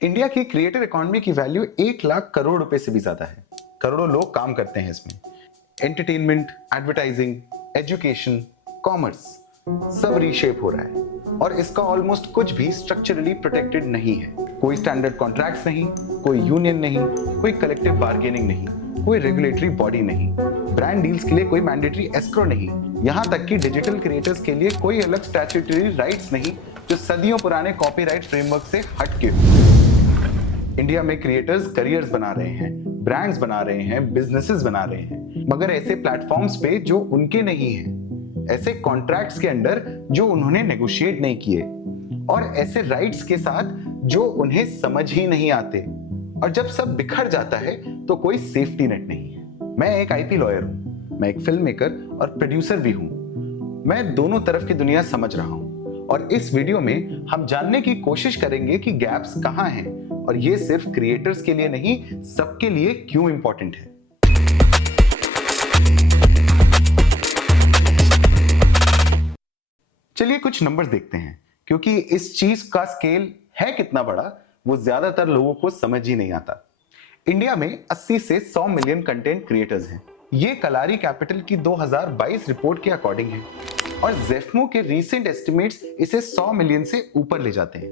India की creator economy की value 1 lakh crore रुपए से भी ज्यादा है। करोड़ों लोग काम करते हैं इसमें। एंटरटेनमेंट, एडवर्टाइजिंग, एजुकेशन, कॉमर्स सब रीशेप हो रहा है और इसका ऑलमोस्ट कुछ भी स्ट्रक्चरली प्रोटेक्टेड नहीं है। कोई स्टैंडर्ड कॉन्ट्रैक्ट्स नहीं, कोई यूनियन नहीं, कोई कलेक्टिव बार्गेनिंग नहीं, कोई रेगुलेटरी बॉडी नहीं, ब्रांड डील्स के लिए कोई मैंडेटरी एस्क्रो नहीं, यहाँ तक कि डिजिटल क्रिएटर्स के लिए कोई अलग स्टैट्यूटरी राइट्स नहीं जो सदियों पुराने कॉपीराइट फ्रेमवर्क से हटके हो। इंडिया में क्रिएटर्स करियर्स बना रहे हैं, ब्रांड्स बना रहे हैं, बिजनेसेस बना रहे हैं, मगर ऐसे प्लेटफॉर्म्स पे जो उनके नहीं हैं, ऐसे कॉन्ट्रैक्ट्स के अंडर जो उन्होंने नेगोशिएट नहीं किए और ऐसे राइट्स के साथ जो उन्हें समझ ही नहीं आते। और जब सब बिखर जाता है तो कोई सेफ्टी नेट नहीं है। मैं एक आईपी लॉयर हूं, मैं एक फिल्म मेकर और प्रोड्यूसर भी हूं। मैं दोनों तरफ की दुनिया समझ रहा हूं और इस वीडियो में हम जानने की कोशिश करेंगे कि गैप्स कहां हैं और ये सिर्फ क्रिएटर्स के लिए नहीं, सबके लिए क्यों इंपॉर्टेंट है। चलिए कुछ नंबर्स देखते हैं, क्योंकि इस चीज का स्केल है कितना बड़ा वो ज्यादातर लोगों को समझ ही नहीं आता। इंडिया में 80 से 100 मिलियन कंटेंट क्रिएटर्स हैं। ये कलारी कैपिटल की 2022 रिपोर्ट के अकॉर्डिंग है और ज़ेफमो के रीसेंट एस्टिमेट्स इसे 100 मिलियन से ऊपर ले जाते हैं।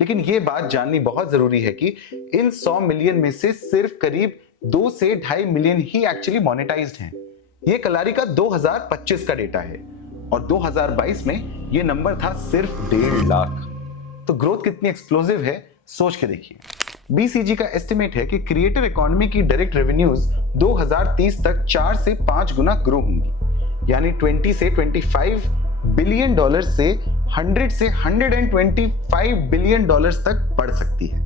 लेकिन ये बात जाननी बहुत जरूरी है कि इन 100 मिलियन में से सिर्फ करीब 2 से 2.5 मिलियन ही एक्चुअली मोनेटाइज्ड हैं। ये कलारी का 2025 का डेटा है और 2022 में ये नंबर था सिर्फ 1.5 लाख। तो ग्रोथ कितनी एक्सप्लोसिव है सोच के देखिए। बीसीजी का एस्टिमेट है कि क्रिएटर इकोनॉमी की डायरेक्ट रेवेन्यूज 2030 तक 4 से 5 गुना ग्रो होंगी, यानी 20 से 25 बिलियन डॉलर से 100 से 125 बिलियन डॉलर्स तक बढ़ सकती है।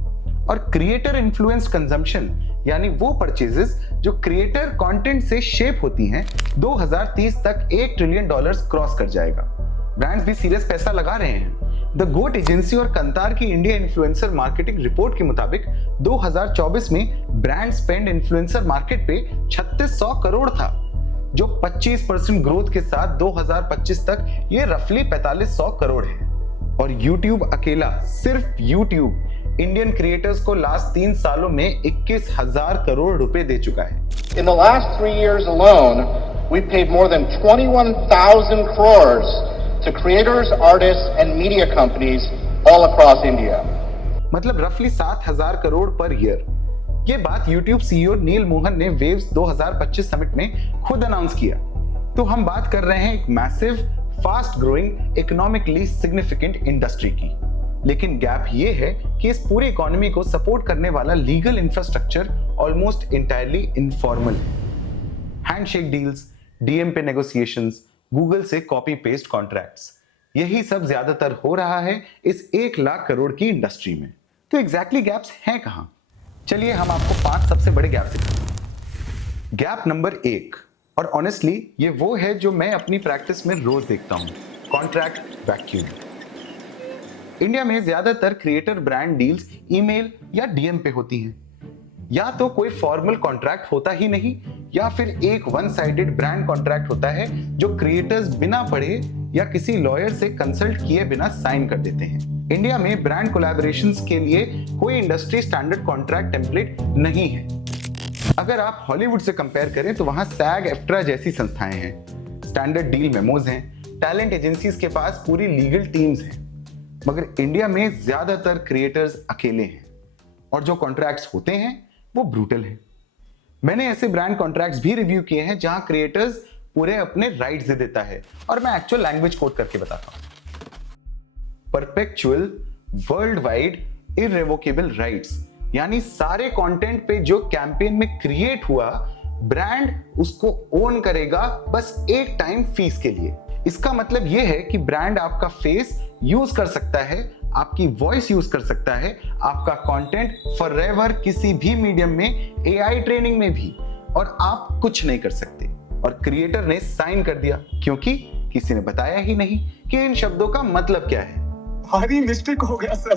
और क्रिएटर इन्फ्लुएंस्ड कंजम्पशन, यानी वो परचेजेस जो क्रिएटर कंटेंट से शेप होती हैं, 2030 तक $1 ट्रिलियन क्रॉस कर जाएगा। ब्रांड्स भी सीरियस पैसा लगा रहे हैं। द गोट एजेंसी और कंतार की इंडिया इन्फ्लुएंसर मार्केटिंग रिपोर्ट के मुताबिक 2024 में ब्रांड स्पेंड इन्फ्लुएंसर मार्केट पे 3600 करोड़ था, जो 25% ग्रोथ के साथ 2025 तक ये रफली 4500 करोड़ है। और YouTube अकेला, सिर्फ YouTube इंडियन क्रिएटर्स को लास्ट 3 सालों में 21,000 करोड़ रुपए दे चुका है। In the last 3 years alone, we paid more than 21,000 crores to creators, artists and media companies all across India. मतलब रफली 7,000 करोड़ पर ईयर। ये बात YouTube CEO नील मोहन ने वेव्स 2025 समिट में खुद अनाउंस किया। तो हम बात कर रहे हैं एक massive, fast growing, economically significant industry की। लेकिन गैप ये है कि इस पूरी इकोनॉमी को सपोर्ट करने वाला legal infrastructure almost entirely informal है। हैंडशेक डील्स, डीएम पे नेगोशिएशंस, गूगल से कॉपी पेस्ट कॉन्ट्रैक्ट्स, यही सब ज्यादातर हो रहा है इस 1 लाख करोड़ की इंडस्ट्री में। तो एग्जैक्टली गैप्स हैं कहां? चलिए हम आपको 5 सबसे बड़े गैप दिखाएं। गैप नंबर 1, और ऑनेस्टली ये वो है जो मैं अपनी प्रैक्टिस में रोज देखता हूं, कॉन्ट्रैक्ट वैक्यूम। इंडिया में ज्यादातर क्रिएटर ब्रांड डील्स ईमेल या डीएम पे होती हैं। या तो कोई फॉर्मल कॉन्ट्रैक्ट होता ही नहीं, या फिर एक वन साइडेड ब्रांड कॉन्ट्रैक्ट होता है जो क्रिएटर्स बिना पढ़े या किसी लॉयर से कंसल्ट किए बिना साइन कर देते हैं। इंडिया में ब्रांड कोलैबोरेशंस के लिए कोई इंडस्ट्री स्टैंडर्ड कॉन्ट्रैक्ट टेम्पलेट नहीं है। अगर आप हॉलीवुड से कंपेयर करें तो वहां सैग एफ्ट्रा जैसी संस्थाएं हैं, स्टैंडर्ड डील मेमोज हैं, टैलेंट एजेंसीज के पास पूरी लीगल टीम्स हैं। मगर इंडिया में ज्यादातर क्रिएटर्स अकेले हैं और जो कॉन्ट्रैक्ट्स होते हैं वो ब्रूटल हैं। मैंने ऐसे ब्रांड कॉन्ट्रैक्ट्स भी रिव्यू किए हैं जहां क्रिएटर्स पूरे अपने राइट्स दे देता है, और मैं एक्चुअल लैंग्वेज कोट करके बताता हूं। Perpetual, world wide, irrevocable rights, यानी सारे कंटेंट पे जो कैंपेन में क्रिएट हुआ, ब्रांड उसको ओन करेगा बस एक टाइम फीस के लिए। इसका मतलब यह है कि ब्रांड आपका फेस यूज कर सकता है, आपकी वॉइस यूज कर सकता है, आपका कंटेंट फॉरएवर किसी भी मीडियम में, एआई ट्रेनिंग में भी, और आप कुछ नहीं कर सकते। और क्रिएटर ने साइन कर दिया क्योंकि किसी ने बताया ही नहीं कि इन शब्दों का मतलब क्या है। भारी मिस्टेक हो गया सर,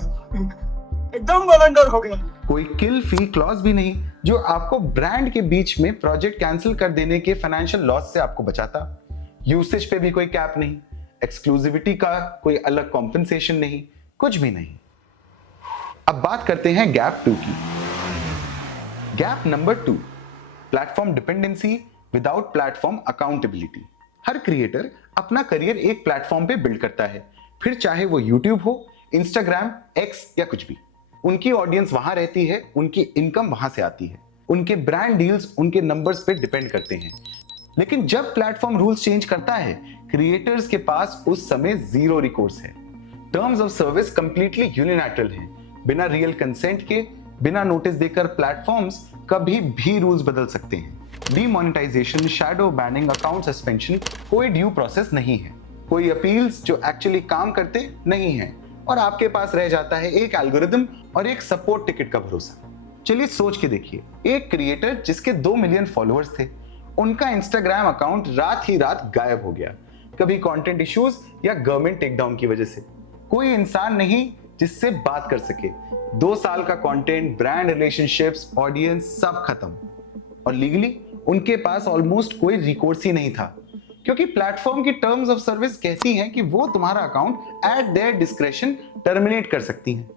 एकदम ब्लंडर हो गया। कोई किल फी क्लॉज भी नहीं जो आपको ब्रांड के बीच में प्रोजेक्ट कैंसिल कर देने के फाइनेंशियल लॉस से आपको बचाता। यूसेज पे भी कोई कैप नहीं, एक्सक्लूसिविटी का कोई अलग कॉम्पेंसेशन नहीं, कुछ भी नहीं। अब बात करते हैं गैप 2 की। Gap number 2, platform dependency without platform accountability. हर क्रिएटर अपना करियर एक प्लेटफॉर्म पे बिल्ड करता है, फिर चाहे वो यूट्यूब हो, इंस्टाग्राम, एक्स या कुछ भी। उनकी ऑडियंस वहां रहती है, उनकी इनकम वहां से आती है, उनके ब्रांड डील्स उनके नंबर्स पे डिपेंड करते हैं। लेकिन जब प्लेटफॉर्म रूल्स चेंज करता है, क्रिएटर्स के पास उस समय जीरो रिकोर्स है। Terms of service completely unilateral है। बिना रियल कंसेंट के, बिना नोटिस देकर प्लेटफॉर्म्स कभी भी रूल्स बदल सकते हैं। Demonetization, shadow banning, account suspension, कोई ड्यू प्रोसेस नहीं है। कोई अपील्स जो एक्चुअली काम करते नहीं हैं, और आपके पास रह जाता है एक एल्गोरिदम और एक सपोर्ट टिकट का भरोसा। चलिए सोच के देखिए, एक क्रिएटर जिसके 2 मिलियन फॉलोअर्स थे, उनका इंस्टाग्राम अकाउंट रात ही रात गायब हो गया, कभी कंटेंट इश्यूज या गवर्नमेंट टेकडाउन की वजह से। कोई इंसान नहीं जिससे बात कर सके। 2 साल का कंटेंट, ब्रांड रिलेशनशिप्स, ऑडियंस सब खत्म। और लीगली उनके पास ऑलमोस्ट कोई रिकोर्स ही नहीं था, क्योंकि प्लेटफॉर्म की टर्म्स ऑफ सर्विस कहती हैं कि वो तुम्हारा account eight there discretion terminate कर सकती हैं।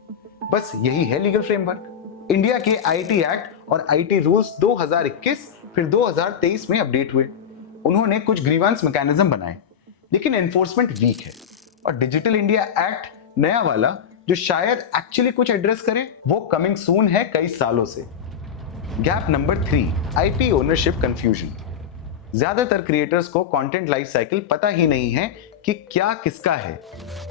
बस यही है लीगल फ्रेमवर्क। इंडिया के आईटी एक्ट और आईटी रूल्स 2021 फिर 2023 में अपडेट हुए। उन्होंने कुछ ग्रीवेंस मैकेनिज्म बनाए, लेकिन एनफोर्समेंट वीक है। और डिजिटल इंडिया एक्ट नया वाला, जो शायद एक्चुअली कुछ एड्रेस करे, वो कमिंग सून है कई सालों से। Gap number 3, IP ownership confusion. ज्यादातर क्रिएटर्स को कंटेंट लाइफ साइकिल पता ही नहीं है कि क्या किसका है।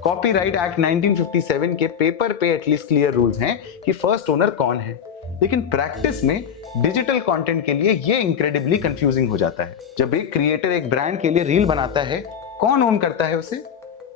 कॉपीराइट एक्ट 1957 के पेपर पे एटलीस्ट क्लियर रूल्स हैं कि फर्स्ट ओनर कौन है, लेकिन प्रैक्टिस में डिजिटल कंटेंट के लिए ये इनक्रेडिबली कंफ्यूजिंग हो जाता है। जब एक क्रिएटर एक ब्रांड के लिए रील बनाता है, कौन ओन करता है उसे?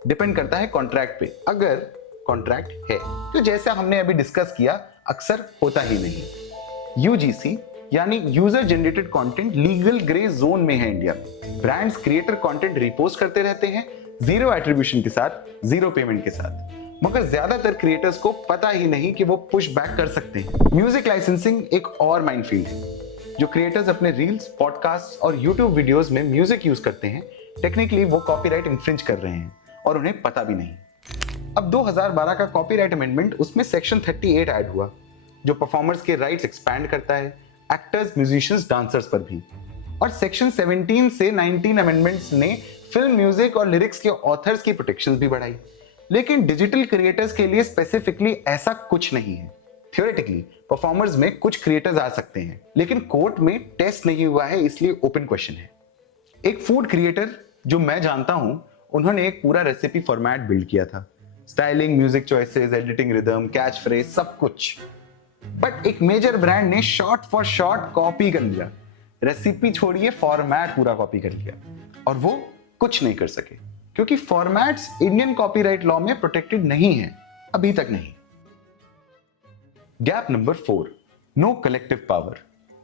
डिपेंड करता है कॉन्ट्रैक्ट पे। अगर कॉन्ट्रैक्ट है तो जैसा हमने अभी डिस्कस किया, अक्सर होता ही नहीं। यूजीसी यानी user generated content legal grey zone में है इंडिया में। ब्रांड्स क्रिएटर कंटेंट रिपोस्ट करते रहते हैं, जीरो एट्रीब्यूशन के साथ, जीरो पेमेंट के साथ। मगर ज्यादातर क्रिएटर्स को पता ही नहीं कि वो पुश बैक कर सकते हैं। म्यूजिक लाइसेंसिंग एक और माइनफील्ड है। जो क्रिएटर्स अपने रील्स, पॉडकास्ट और यूट्यूब वीडियोस में म्यूजिक यूज करते हैं, टेक्निकली वो कॉपीराइट इन्फ्रिंज कर रहे हैं और उन्हें पता भी नहीं। अब 2012 का कॉपीराइट अमेंडमेंट, उसमें सेक्शन 38 ऐड हुआ, जो परफॉर्मर्स के राइट्स एक्सपैंड करता है, एक्टर्स, म्यूजिशियंस, डांसर्स पर भी। और सेक्शन 17 से 19 अमेंडमेंट्स ने फिल्म म्यूजिक और लिरिक्स के ऑथर्स की प्रोटेक्शंस भी बढ़ाई। लेकिन डिजिटल क्रिएटर्स के लिए स्पेसिफिकली ऐसा कुछ नहीं है। थियोरेटिकली परफॉर्मर्स में कुछ क्रिएटर्स आ सकते हैं, लेकिन कोर्ट में टेस्ट नहीं हुआ है, इसलिए ओपन क्वेश्चन है। एक फूड क्रिएटर जो मैं जानता हूं, उन्होंने एक पूरा रेसिपी फॉर्मेट बिल्ड किया था, styling, music choices, editing, rhythm, catch phrase, सब कुछ। बट एक मेजर ब्रांड ने शॉर्ट फॉर शॉर्ट कॉपी कर लिया, रेसिपी छोड़िए फॉर्मेट पूरा कॉपी कर लिया, और वो कुछ नहीं कर सके, क्योंकि फॉर्मेट्स इंडियन कॉपीराइट लॉ में प्रोटेक्टेड नहीं है, अभी तक नहीं। Gap number 4, no collective power.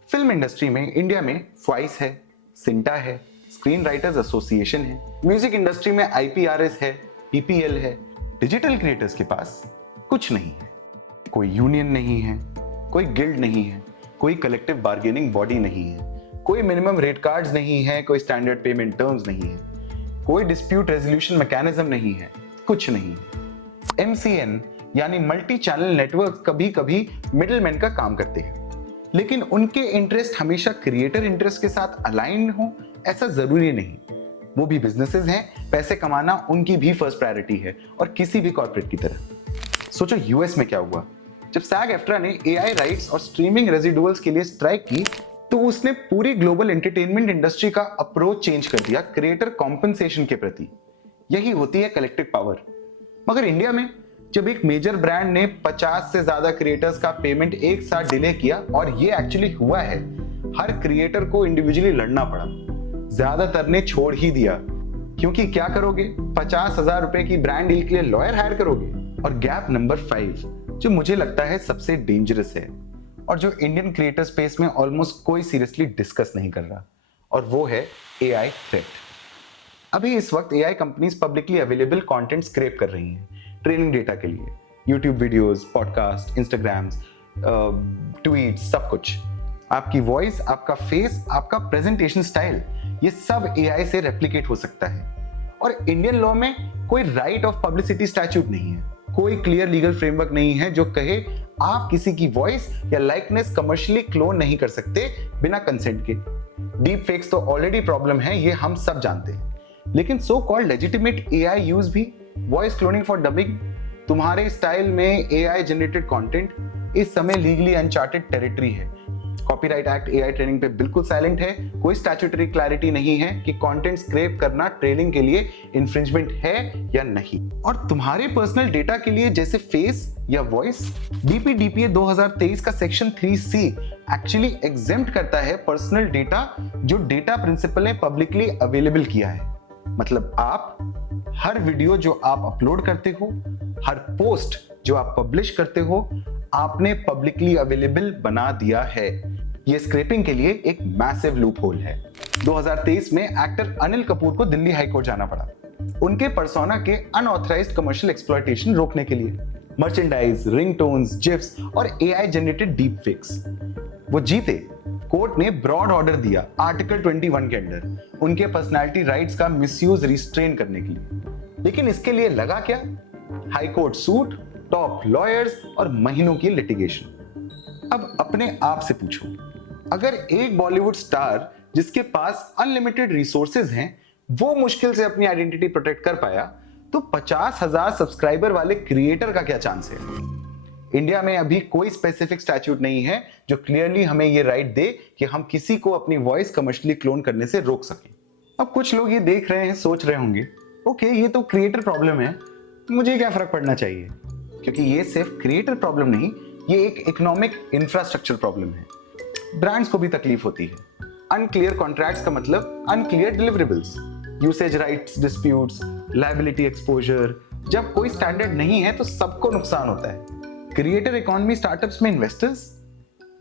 Film industry में इंडिया में FOIS है, सिंटा है, स्क्रीन राइटर्स एसोसिएशन है, म्यूजिक इंडस्ट्री में IPRS है, PPL है। डिजिटल क्रिएटर्स के पास कुछ नहीं है। कोई यूनियन नहीं है, कोई गिल्ड नहीं है, कोई कलेक्टिव बार्गेनिंग बॉडी नहीं है, कोई मिनिमम रेट कार्ड्स नहीं है, कोई स्टैंडर्ड पेमेंट टर्म्स नहीं है, कोई डिस्प्यूट रेजोल्यूशन मैकेनिज्म नहीं है, कुछ नहीं है। MCN यानी मल्टी चैनल नेटवर्क कभी कभी मिडलमैन का काम करते हैं, लेकिन उनके इंटरेस्ट हमेशा क्रिएटर इंटरेस्ट के साथ अलाइन हो ऐसा जरूरी नहीं। वो भी बिजनेसेस हैं, पैसे कमाना उनकी भी फर्स्ट प्रायोरिटी है, और किसी भी कॉर्पोरेट की तरह। सोचो यूएस में क्या हुआ जब SAG-AFTRA ने AI राइट्स और स्ट्रीमिंग रेजिडुअल्स के लिए स्ट्राइक की, तो उसने पूरी ग्लोबल एंटरटेनमेंट इंडस्ट्री का अप्रोच चेंज कर दिया क्रिएटर कॉम्पनसेशन के प्रति। यही होती है कलेक्टिव पावर। मगर इंडिया में जब एक मेजर ब्रांड ने 50 से ज्यादा क्रिएटर्स का पेमेंट एक साथ डिले किया, और ये एक्चुअली हुआ है, हर क्रिएटर को इंडिविजुअली लड़ना पड़ा। ज्यादातर ने छोड़ ही दिया, क्योंकि क्या करोगे, 50,000 रुपए की ब्रांड डील के लिए लॉयर हायर करोगे। और गैप नंबर 5, जो मुझे लगता है सबसे डेंजरस है, और जो इंडियन क्रिएटर स्पेस में ऑलमोस्ट कोई सीरियसली डिस्कस नहीं कर रहा, और वो है AI थ्रेट। अभी इस वक्त AI companies publicly available content scrap कर रही हैं ट्रेनिंग डेटा के लिए। YouTube videos, podcast, Instagrams, tweets, सब कुछ। आपकी वॉइस, आपका फेस, आपका प्रेजेंटेशन स्टाइल, ये सब AI से रेप्लिकेट हो सकता है। और इंडियन लॉ में कोई राइट ऑफ पब्लिसिटी स्टैट्यूट नहीं है, कोई क्लियर लीगल फ्रेमवर्क नहीं है जो कहे आप किसी की वॉइस या लाइकनेस कमर्शियली क्लोन नहीं कर सकते बिना कंसेंट के। डीप फेक्स तो ऑलरेडी प्रॉब्लम है, ये हम सब जानते हैं, लेकिन so called legitimate AI use भी, वॉइस क्लोनिंग फॉर डबिंग, तुम्हारे स्टाइल में एआई जनरेटेड कंटेंट इस समय लीगली अनचार्टेड टेरिटरी है। कॉपीराइट एक्ट एआई ट्रेनिंग पे बिल्कुल साइलेंट है, कोई स्टैट्यूटरी क्लैरिटी नहीं है कि कंटेंट स्क्रैप करना ट्रेनिंग के लिए इन्फ्रिंजमेंट है या नहीं। और तुम्हारे पर्सनल डेटा के लिए जैसे फेस या वॉइस, डीपीडीपीए 2023 का सेक्शन 3C एक्चुअली एग्जेम्प्ट करता है पर्सनल डेटा जो डेटा प्रिंसिपल ने पब्लिकली अवेलेबल किया है। मतलब आप हर वीडियो जो आप अपलोड करते हो, हर पोस्ट जो आप पब्लिश करते हो, आपने पब्लिकली अवेलेबल बना दिया है। ये स्क्रैपिंग के लिए एक मैसिव लूप होल है। 2023 में एक्टर अनिल कपूर को दिल्ली हाईकोर्ट जाना पड़ा उनके पर्सोना के अनऑथराइज्ड कमर्शियल एक्सप्लॉयटेशन रोकने के लिए। मर्चेंडाइज, रिंगटोन्स, जिफ्स और एआई जनरेटेड डीप फेक्स। वो जीते, कोर्ट ने ब्रॉड ऑर्डर दिया आर्टिकल 21 के अंडर उनके पर्सनालिटी राइट्स का मिसयूज रिस्ट्रेन करने के लिए। लेकिन इसके लिए लगा क्या? हाईकोर्ट सूट, टॉप लॉयर्स और महीनों की लिटिगेशन। अब अपने आप से पूछो, अगर एक बॉलीवुड स्टार जिसके पास अनलिमिटेड रिसोर्सेज हैं वो मुश्किल से अपनी आइडेंटिटी प्रोटेक्ट कर पाया, तो 50,000 सब्सक्राइबर वाले क्रिएटर का क्या चांस है? इंडिया में अभी कोई स्पेसिफिक स्टैट्यूट नहीं है जो क्लियरली हमें ये राइट दे कि हम किसी को अपनी वॉइस कमर्शियली क्लोन करने से रोक सकें। अब कुछ लोग ये देख रहे हैं, सोच रहे होंगे, ओके ये तो क्रिएटर प्रॉब्लम है, तो मुझे क्या फर्क पड़ना चाहिए? क्योंकि ये सिर्फ क्रिएटर प्रॉब्लम नहीं, ये एक इकोनॉमिक इंफ्रास्ट्रक्चर प्रॉब्लम है। ब्रांड्स को भी तकलीफ होती है। अनक्लियर कॉन्ट्रैक्ट्स का मतलब unclear deliverables, usage rights disputes, liability exposure. जब कोई स्टैंडर्ड नहीं है तो सबको नुकसान होता है। क्रिएटर इकोनॉमी स्टार्टअप्स में इन्वेस्टर्स,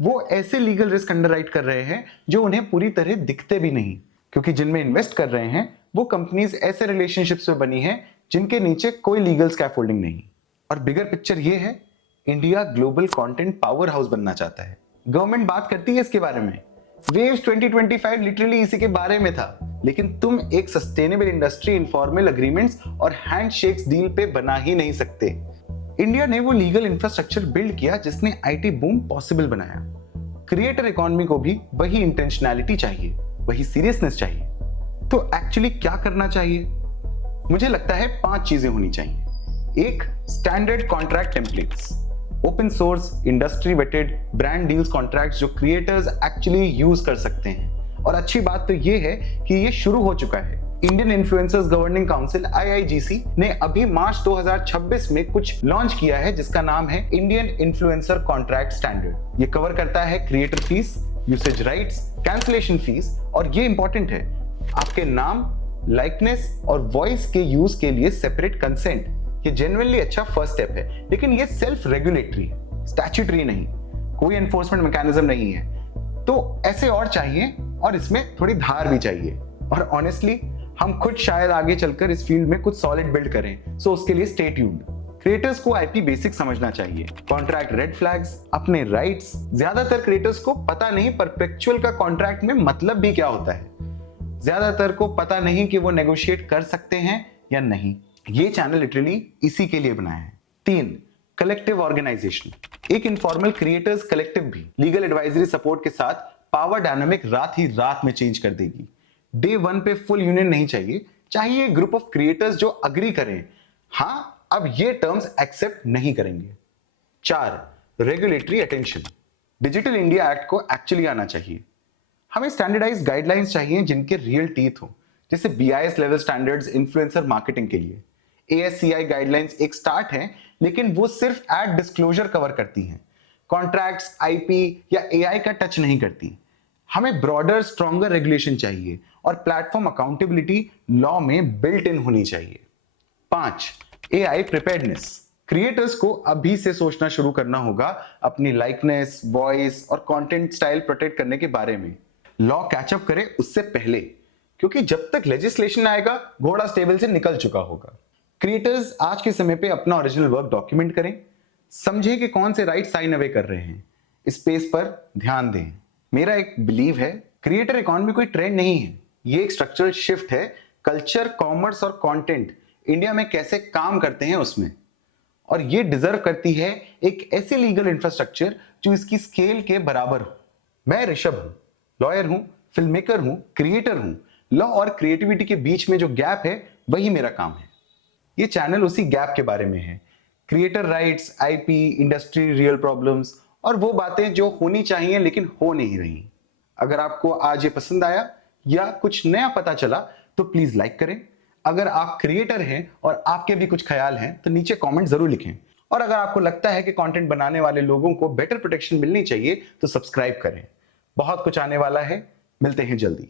वो ऐसे लीगल रिस्क अंडरराइट कर रहे हैं जो उन्हें पूरी तरह दिखते भी नहीं, क्योंकि जिनमें इन्वेस्ट कर रहे हैं वो कंपनीज ऐसे रिलेशनशिप्स में बनी है जिनके नीचे कोई लीगल स्कैफोल्डिंग नहीं। और बिगर पिक्चर ये है, India global content power house बनना चाहता है। गवर्नमेंट बात करती है इसके बारे में। वेव्स 2025 लिटरली इसी के बारे में था, लेकिन तुम एक सस्टेनेबल इंडस्ट्री इनफॉर्मल एग्रीमेंट्स और हैंडशेक्स डील पे बना ही नहीं सकते। इंडिया ने वो लीगल इंफ्रास्ट्रक्चर बिल्ड किया जिसने आईटी बूम पॉसिबल बनाया। क्रिएटर इकोनॉमी को भी वही इंटेंशनैलिटी चाहिए, वही सीरियसनेस चाहिए। तो एक्चुअली क्या करना चाहिए? मुझे लगता है 5 चीजें होनी चाहिए। एक, standard contract templates, open source, industry vetted brand deals contracts जो क्रिएटर्स एक्चुअली यूज कर सकते हैं। और अच्छी बात तो ये है कि ये शुरू हो चुका है। Indian influencers governing council IIGC ने अभी मार्च 2026 में कुछ लॉन्च किया है जिसका नाम है इंडियन इन्फ्लुएंसर कॉन्ट्रैक्ट स्टैंडर्ड। ये कवर करता है creator fees, usage rights, cancellation fees, और ये इंपॉर्टेंट है, आपके नाम, लाइकनेस और वॉइस के यूज के लिए सेपरेट कंसेंट। ये जेन्युइनली अच्छा फर्स्ट स्टेप है, लेकिन ये सेल्फ रेगुलेटरी, स्टैट्यूटरी नहीं, कोई एनफोर्समेंट मैकेनिज्म नहीं है। तो ऐसे और चाहिए, और इसमें थोड़ी धार भी चाहिए। और ऑनेस्टली हम खुद शायद आगे चलकर इस फील्ड में कुछ सॉलिड बिल्ड करें, सो उसके लिए स्टे ट्यून्ड। क्रिएटर्स को आईपी बेसिक समझना चाहिए, कॉन्ट्रैक्ट रेड फ्लैग्स, अपने राइट्स। ज्यादातर क्रिएटर्स को पता नहीं परपेचुअल का कॉन्ट्रैक्ट में मतलब भी क्या होता है। ज्यादातर को पता नहीं कि वो नेगोशिएट कर सकते हैं या नहीं। ये चैनल लिटरली इसी के लिए बनाया है। 3, कलेक्टिव ऑर्गेनाइजेशन। एक इनफॉर्मल क्रिएटर्स कलेक्टिव भी लीगल एडवाइजरी सपोर्ट के साथ पावर डायनामिक रात ही रात में चेंज कर देगी। डे 1 पे फुल यूनियन नहीं चाहिए ग्रुप ऑफ क्रिएटर्स जो अग्री करें, हाँ अब ये टर्म्स एक्सेप्ट नहीं करेंगे। 4, regulatory attention. Digital India act को एक्चुअली आना चाहिए। हमें स्टैंडर्डाइज गाइडलाइंस चाहिए जिनके रियल टीथ हो, जैसे BIS level standards influencer marketing के लिए। ASCI गाइडलाइंस एक स्टार्ट है, लेकिन वो सिर्फ एड डिस्क्लोजर कवर करती हैं, कॉन्ट्रैक्ट्स, IP या AI का टच नहीं करती। हमें ब्रॉडर स्ट्रॉन्गर रेगुलेशन चाहिए और प्लेटफॉर्म अकाउंटेबिलिटी लॉ में बिल्ट इन होनी चाहिए। 5, AI प्रिपेयर्डनेस। क्रिएटर्स को अभी से सोचना शुरू करना होगा अपनी लाइकनेस, वॉइस और कंटेंट स्टाइल प्रोटेक्ट करने के बारे में। लॉ कैचअप करे उससे पहले, क्योंकि जब तक लेजिस्लेशन आएगा घोड़ा स्टेबल से निकल चुका होगा। क्रिएटर्स आज के समय पे अपना ओरिजिनल वर्क डॉक्यूमेंट करें, समझें कि कौन से राइट साइन अवे कर रहे हैं, स्पेस पर ध्यान दें। मेरा एक बिलीव है, क्रिएटर इकोनॉमी कोई ट्रेंड नहीं है, ये एक स्ट्रक्चरल शिफ्ट है। कल्चर, कॉमर्स और कंटेंट इंडिया में कैसे काम करते हैं उसमें। और ये डिजर्व करती है एक ऐसे लीगल इंफ्रास्ट्रक्चर जो इसकी स्केल के बराबर हो। मैं ऋषभ हूं, लॉयर हूं, फिल्म मेकर हूं, क्रिएटर हूं। लॉ और क्रिएटिविटी के बीच में जो गैप है वही मेरा काम है। ये चैनल उसी गैप के बारे में है। Creator rights, IP, industry, real problems और वो बातें जो होनी चाहिए लेकिन हो नहीं रही। अगर आपको आज ये पसंद आया या कुछ नया पता चला तो प्लीज लाइक करें। अगर आप क्रिएटर हैं और आपके भी कुछ ख्याल हैं तो नीचे कमेंट जरूर लिखें। और अगर आपको लगता है कि कंटेंट बनाने वाले लोगों को बेटर प्रोटेक्शन मिलनी चाहिए तो सब्सक्राइब करें। बहुत कुछ आने वाला है, मिलते हैं जल्दी।